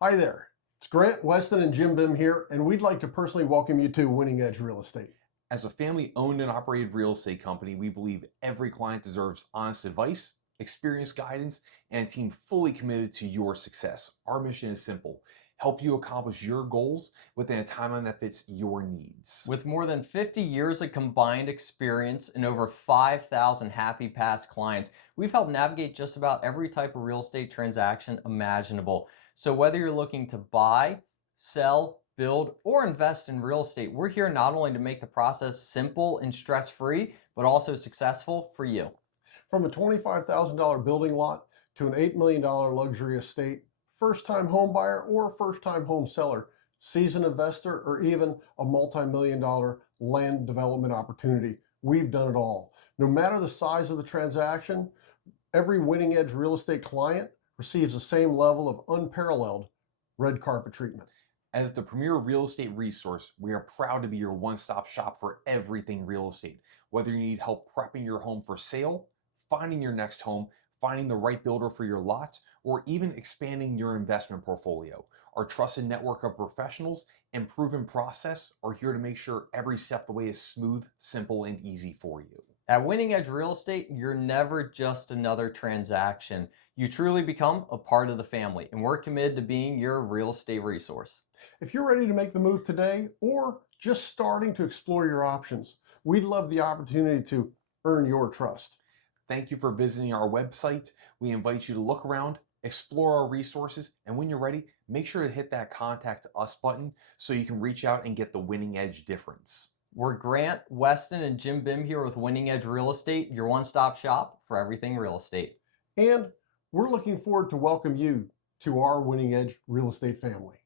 Hi there. It's Grant, Weston, and Jim Bim here, and we'd like to personally welcome you to Winning Edge Real Estate. As a family owned and operated real estate company, we believe every client deserves honest advice, experienced guidance, and a team fully committed to your success. Our mission is simple: help you accomplish your goals within a timeline that fits your needs. With more than 50 years of combined experience and over 5,000 happy past clients, we've helped navigate just about every type of real estate transaction imaginable. So, whether you're looking to buy, sell, build, or invest in real estate, we're here not only to make the process simple and stress free, but also successful for you. From a $25,000 building lot to an $8 million luxury estate, first-time home buyer or first-time home seller, seasoned investor, or even a multi-million dollar land development opportunity, we've done it all. No matter the size of the transaction, every Winning Edge Real Estate client receives the same level of unparalleled red carpet treatment. As the premier real estate resource, we are proud to be your one-stop shop for everything real estate. Whether you need help prepping your home for sale, finding your next home, finding the right builder for your lot, or even expanding your investment portfolio, our trusted network of professionals and proven process are here to make sure every step of the way is smooth, simple, and easy for you. At Winning Edge Real Estate, you're never just another transaction. You truly become a part of the family, and we're committed to being your real estate resource. If you're ready to make the move today or just starting to explore your options, we'd love the opportunity to earn your trust. Thank you for visiting our website. We invite you to look around, explore our resources, and when you're ready, make sure to hit that contact us button so you can reach out and get the winning edge difference. We're Grant, Weston, and Jim Bim here with Winning Edge Real Estate, your one-stop shop for everything real estate. And we're looking forward to welcome you to our Winning Edge Real Estate family.